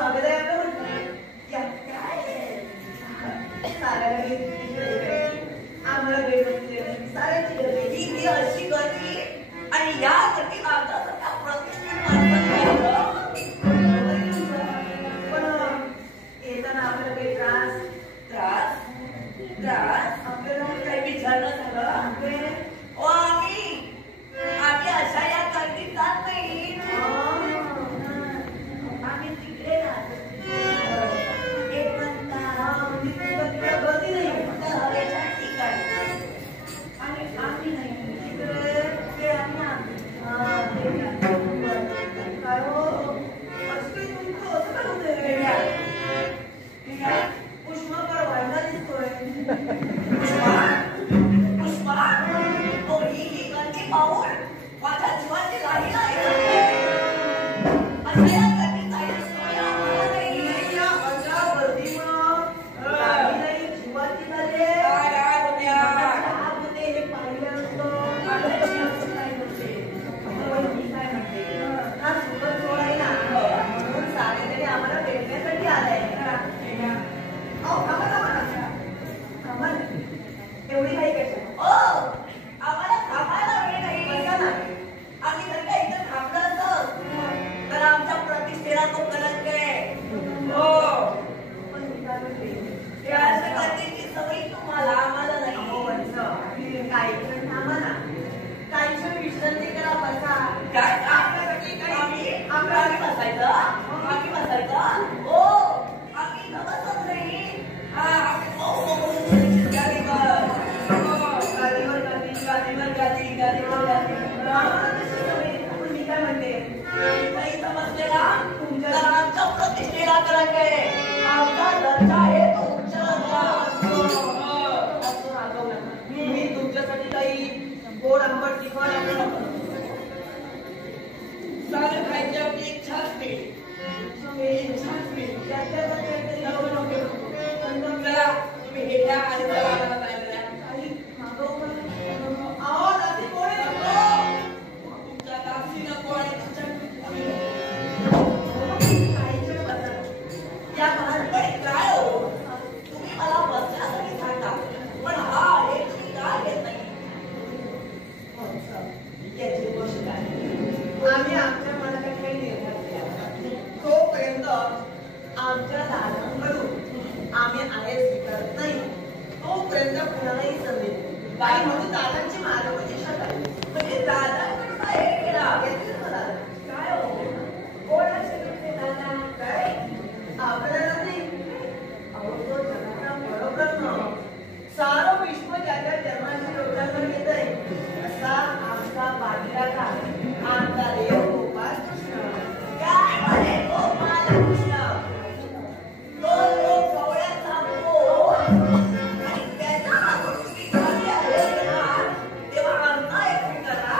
स्वागत आहे आपलं म्हटलं. या काय साऱ्याला आम्हाला भेट म्हणजे साऱ्याची गर्दी ही अशी गर्दी आणि या गर्दी आता प्रतिष्ठित पण येताना आपल्याला काही त्रास त्रास त्रास आपल्याला काही विचारणं झालं ओ आम्ही अशा या गर्दीत जात नाही. आम्ही तिकडे राहतो एक म्हणता गर्दी नाही हवेच्या ठिकाणी आणि आम्ही नाही तिकडे काय हो असं तुमचं असं काय होतं पुष्पा पर वाढला दिसतोय. पुष्पा ही गर्दी पाहून माझ्या जीवाची राही नाही. एवढी काही कशा आम्हाला थांबायला वेळ नाही आम्ही जर का इथं थांबलं असतं तर आमच्या प्रतिष्ठेला तो कलंक आहे. हो पण करण्याची सवय तुम्हाला आम्हाला नाही. काही क्षण थांबा ना काही क्षण विश्रांती करा बसा. काय आम्ही बसायचं हो आम्ही न बसत नाही. आमच्या प्रतिष्ठेला कलंक आहे. आमचा दर्जा आहे तो उच्च मी तुमच्यासाठी काही गोड आंबट तिखट चालेल खायची आपली इच्छा असते. तुम्ही हे घ्या आणि तुमच्या दासी नको आणि या लहानपणी काय हो तुम्ही मला बसण्यासाठी सांगा पण हा हे तुम्ही काय घेत नाही. याची गोष्ट काय आम्ही आमच्या मनाला काही निर्णय तोपर्यंत आमच्या दादांकडून आम्ही आहे स्वीकारत नाही तोपर्यंत कुणालाही संधी बाई म्हणून दादांची मार्गदर्शन आहे. म्हणजे दादांकडून आहे काय हो कोणाचे दादा काय आपल्याला नाही अहो तो जगाचा परब्रह्म सारं विश्व ज्याच्या जन्माच्या लोकांवर येत आहे असा आमचा बाजूला का आमचा देव गोपाळ कृष्ण. काय म्हणे गोपाळ कृष्ण तो गवळ्याचा आणि त्याच्या हातून तुम्ही खाली आले ना तेव्हा आमचा एक करा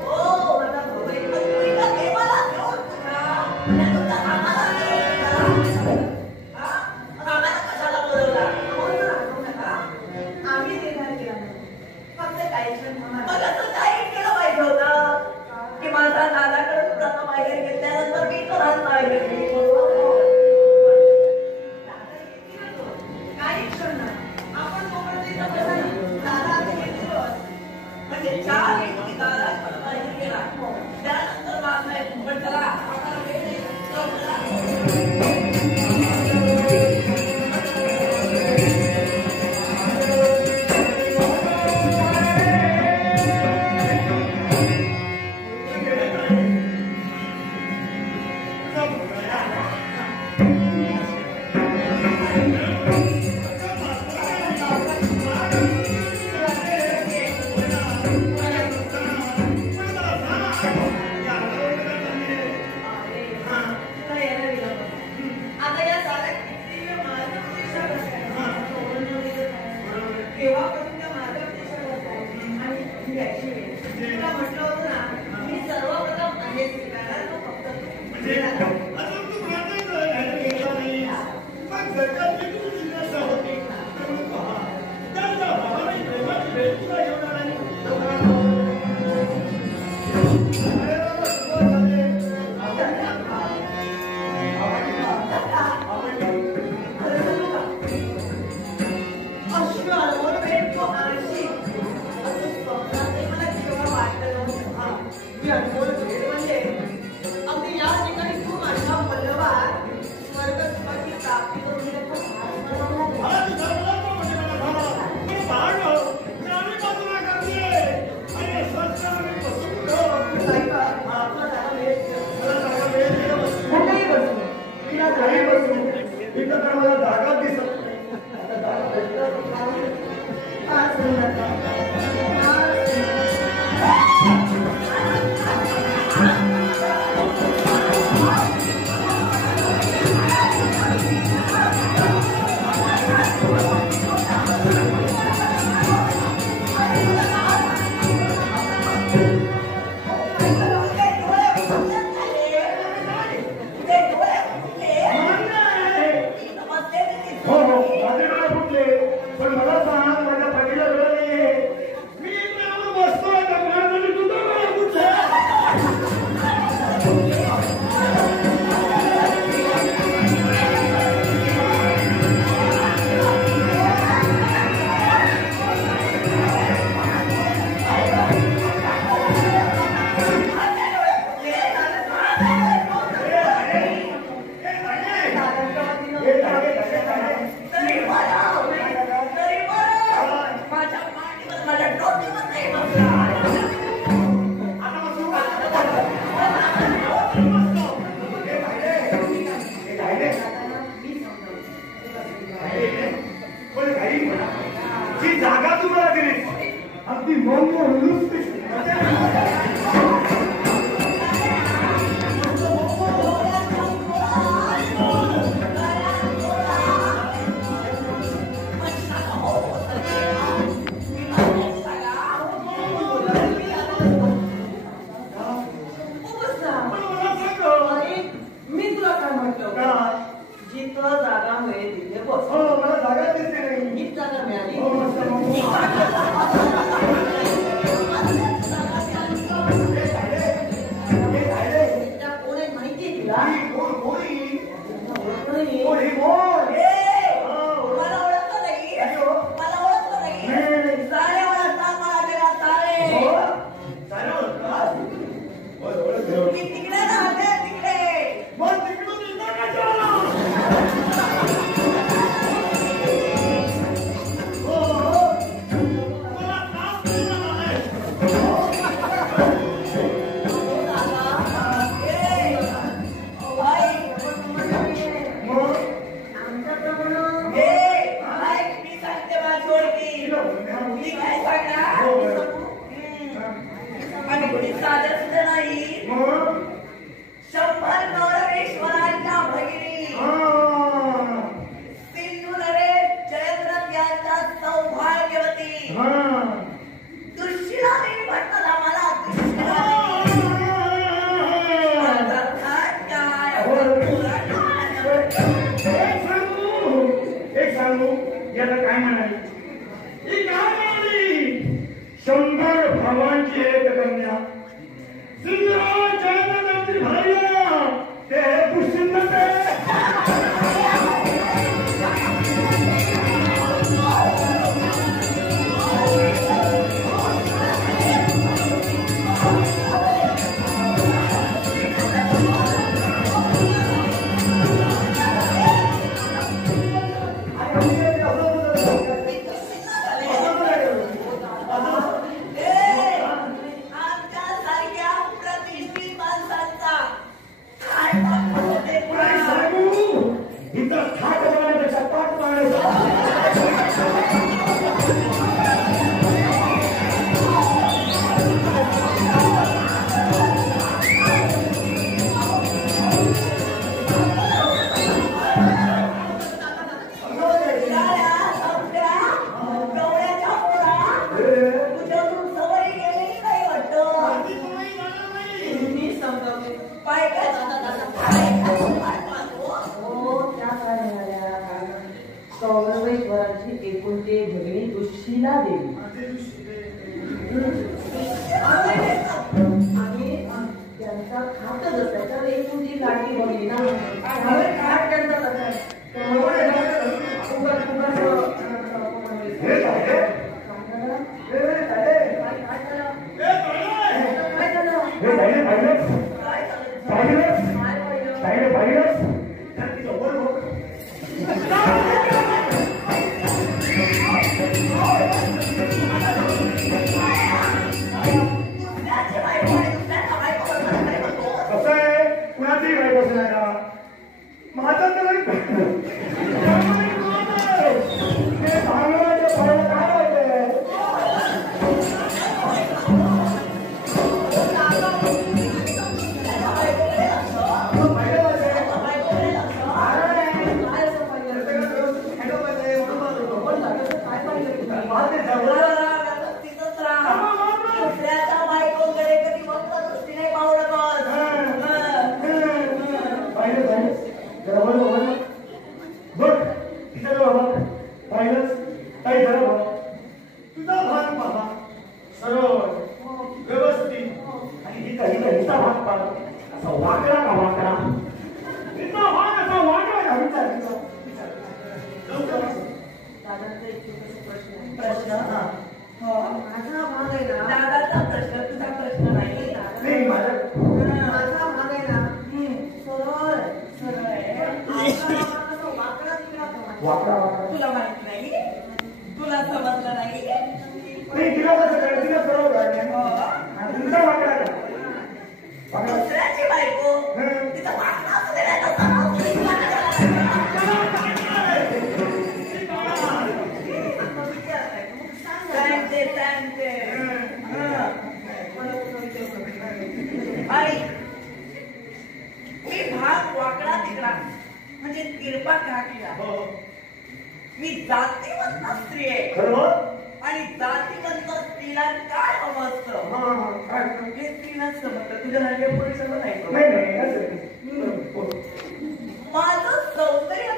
हो माझा भाऊ तुम्ही का देवाला घेऊन तुमचा आम्हाला कशाला बोलवला आम्ही निर्धार केला फक्त काही क्षण मग असं काही केलं पाहिजे होतं की माझा दादाकडून प्रथम बाहेर घेतल्यानंतर मी घरात बाहेर घेतली. काही क्षण आपण दादा म्हणजे चार व्यक्ती दादा बाहेर गेला त्यानंतर पण त्याला मला जागा दिसत नाही. आता जागा भेटलं माझा तर वाकडा वाकडा तुला माहित नाही, तुला समजलं नाही. नाही तिला कसं कळलं, तिला सर्व कळलं. आणि तुमचा वाकडा का? वाकडा दुसऱ्याची बायको तिचा वाकडा असू दे नाही तर सांगते. आणि मी भाग वाकडा तिकडा म्हणजे तिरपा काढला. मी जातीवंत स्त्री आहे. आणि जातीवंत स्त्रीला काय हवं असतं हे स्त्रीलाच समजतं. तुझ्या लहान पुढे सगळं नाही. माझं सौंदर्य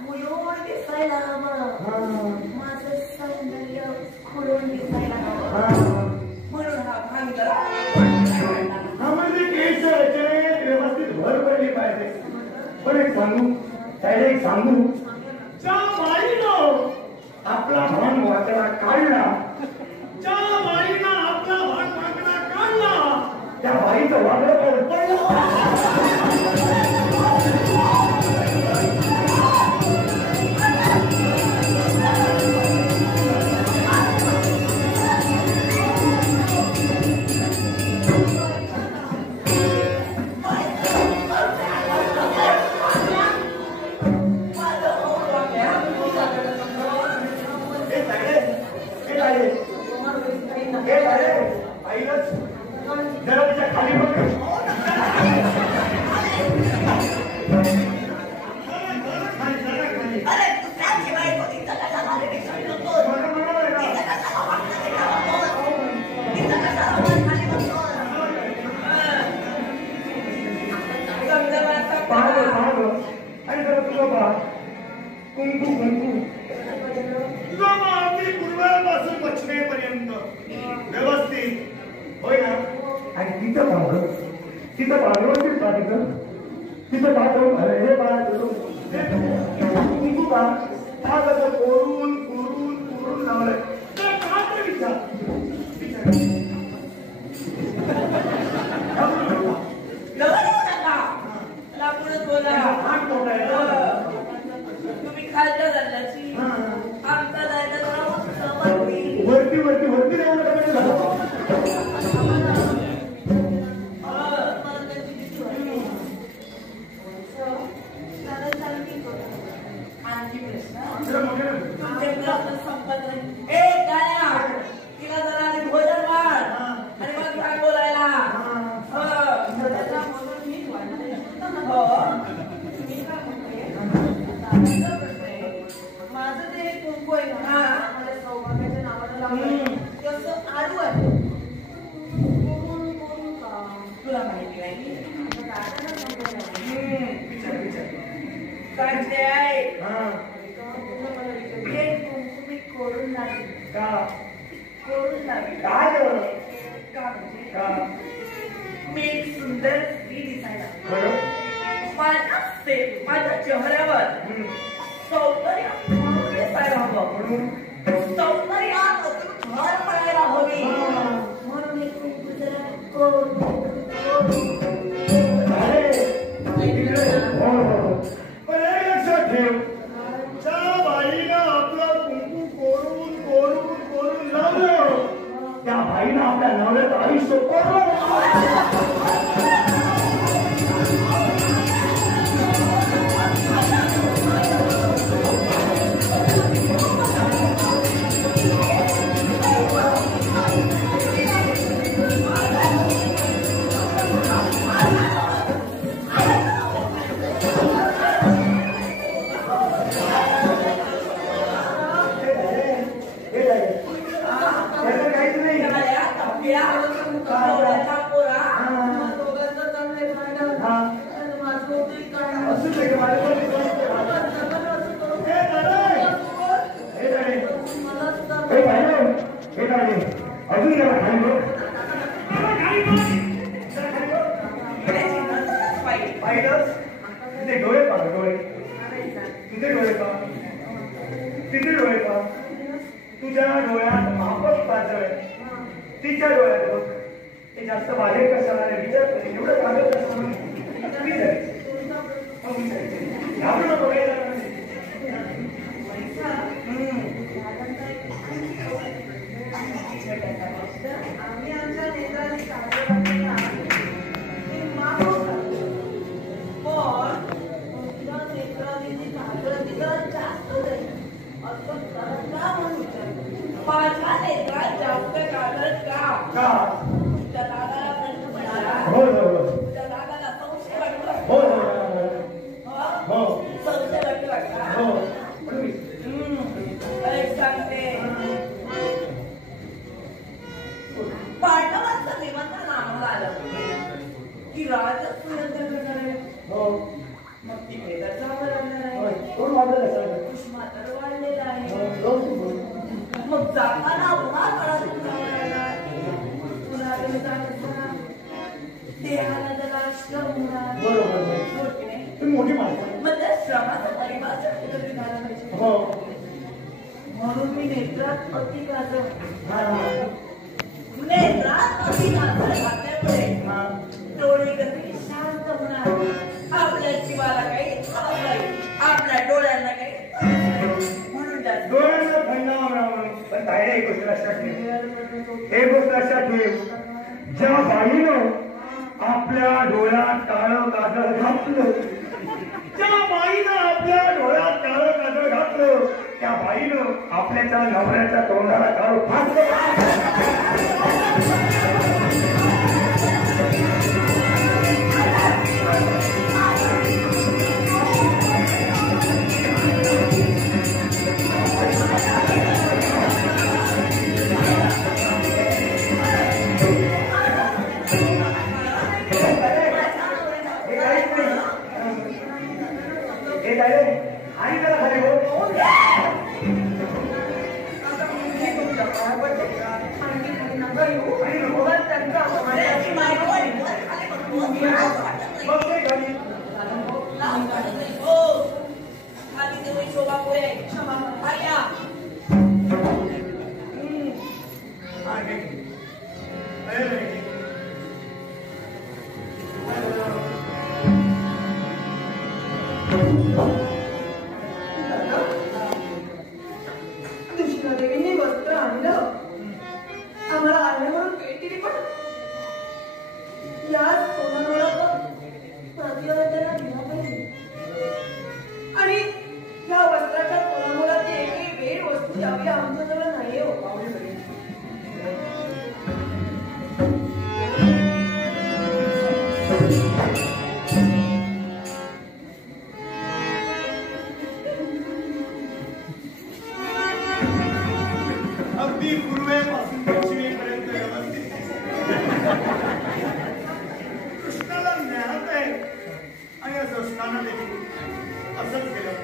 मुलून दिसायला हवं, माझं सौंदर्य खुलून दिसायला हवं, म्हणून हा भाग जरा म्हणजे केस व्यवस्थित भर पडली पाहिजे. पण एक सांगू ज्या बाईनं आपला भान वाकडा काढला, ज्या बाईनं आपला भान वाकडा काढला त्या बाईचं वाकडं पडलं. गुरुवारपासून पश्चिमेपर्यंत व्यवस्थित होय ना. आणि तिचं पाहलं, तिचं पाहण्यावरतीच पाहिलं, तिचं पाहतो हे पाहतो कुंकू का हा कसं कोरून कोरून कोरून लावलंय ते काय विचार तुम्ही खालच्या झाल्याची आमचा जायला वरती वरती वरती तिला जरा भोजन वाढ आणि मग काय बोलायला. माझं ते कुंकू आहे ना, मला सौभाग्याच्या नावानं लावलं तसं आडू आहे. तुला माहिती नाही सांगते आहे हे कुंकू मी कोरून नाही का कोरून नाही काय का म्हणजे मी एक सुंदर स्त्री दिसायला माझ्या चेहऱ्यावर सौंदर्य म्हणून दिसायला हवं, म्हणून सौंदर्यात भर पडायला हवी, म्हणून हे कुंकू जरा लक्षात ठेव. ज्या बाईनं आपलं कुंकू कोरून कोरून कोरून लावलं त्या बाईनं आपल्या नवऱ्याचं आयुष्य कोरून तुझ्या डोळ्यात मापच पाजळ तिच्या डोळ्यात बघ ते जास्त बाहेर कशाला विचार एवढं पाजळ कसं विचार वाढलं कसं उष्मातर वाढलेला आहे. मग जाताना पुन्हा काळातून जावं लागणार. पुन्हा तुम्ही जात असताना देहाला जरा श्रम होणार. बरोबर तुम्ही मोठी माणसं मग त्या श्रमाचा परिभाषा कुठेतरी झाला पाहिजे. हो म्हणून मी नेत्रात अति गाजव नेत्रात अति गाजव घातल्यामुळे डोळे कधी शांत होणार. आपल्या जीवाला काही त्रास नाही, आपल्या डोळ्यांना काही म्हणून डोळ्यांना थंडावा मिळावं. पण ताईने एक गोष्ट लक्षात ठेव, एक गोष्ट लक्षात ठेव, ज्या बाईनं आपल्या डोळ्यात काळं काजळ घातलं, ज्या बाईनं आपल्या डोळ्यात काळं काजळ घातलं, त्या बाईनं आपल्याच्या नवऱ्याच्या तोंडाला काळं फासलं. देवींनी वस्त्र आणलं आम्हाला आले म्हणून भेट दिली. पण या प्रतिवर्तना दिला पाहिजे. आणि या वस्त्राच्या तोलामोलाची एकही भेट वस्तू द्यावी आमच्याजवळ नाही हो. अगदी पूर्वेपासून पश्चिमेपर्यंत व्यवस्थित कृष्णाला ज्ञानात आहे आणि असं असताना देखील असंच केलं.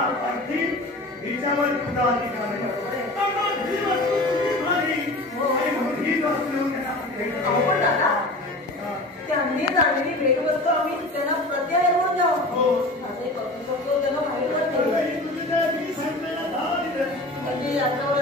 हातात हिच्यावर तुझा अधिकार त्यांनी जाणलेली भेट वस्तू आम्ही त्यांना प्रत्याहार म्हणून द्यावं असे करू शकतो. त्यांना माहीत वाटते म्हणजे याच्यावर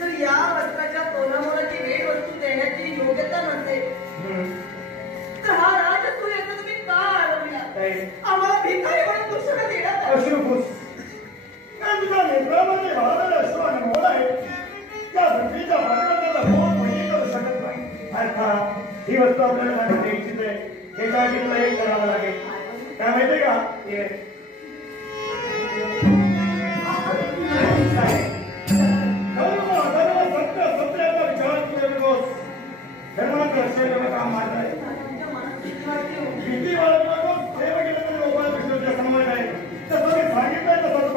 तर या वस्त्राच्या तोलामोलाची भेट वस्तू देण्याची योग्यता नसते तर हा राजसूयाचा तुम्ही का अडवला? आम्हाला भिकारी म्हणून दुसरं देण्यात अश्रुपुस कारण तुझ्या नेत्रामध्ये वाहणारे अश्रू आणि मोड आहे. त्या पृथ्वीच्या भागाला मोड कोणी करू शकत नाही. अर्थात ही वस्तू आपल्याला माझ्या द्यायचीच आहे. त्याच्यासाठी तुला एक करावं लागेल. काय माहितीये का काम मारत आहे भीती बाळगतो सेवा केलं तरी लोकांना विष्णूच्या समोर आहे. तसं मी सांगितलंय तसंच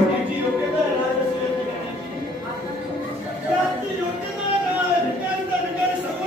यांची योग्यता राजसूयाची करण्याची त्याची योग्यता भिकारीचा भिकारी सर्व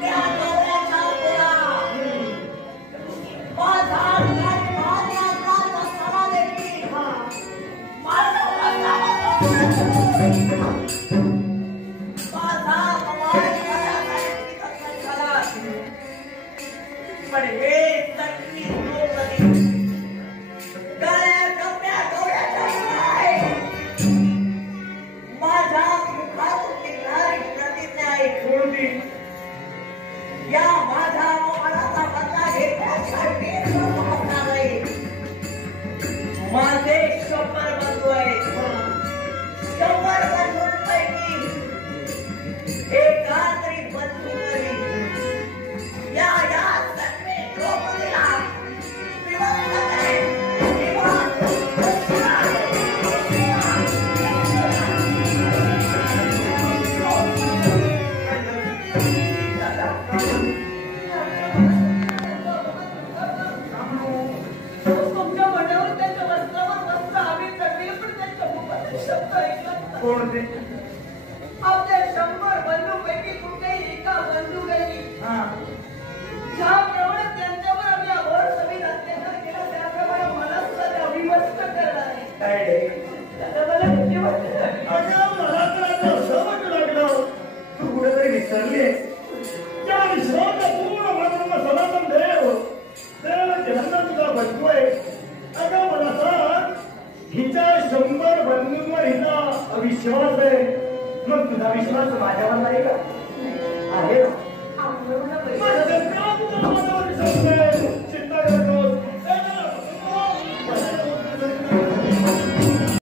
त्या गवळ्याच्या पोरा माझा माझ्या समाले की माझा पण हे तत्वी लोक गळ्या कपड्या गवळ्याच्या माझ्या मुखातून निघणारी प्रतिज्ञा कोणती? या माझ्या मनाचा बदला घेण्यासाठी माझे 100 बंधू आहेत. 100 बंधूंपैकी एका तरी बंधू तरी या सगळे द्रौपदीला विरोध करते. कोणते? आपल्या 100 बंधूपैकी कुठेही एका बंधूपैकी ज्याप्रमाणे त्यांच्यावर आम्ही अघोर समीर अत्याचार केला त्याप्रमाणे मला सुद्धा अभिमस्त करणार आहे. त्याला मला किती वाटतं? मला तर आता असं वाटू लागलं तू कुठेतरी विसरली. त्या विसराचा पूर्ण मला सनातन देव जन्म तुझा बसतोय. अगं मला सांग, हिच्या 100 बंधूंवर हिचा अविश्वास आहे, मग तुझा विश्वास माझ्यावर नाही का? आहे.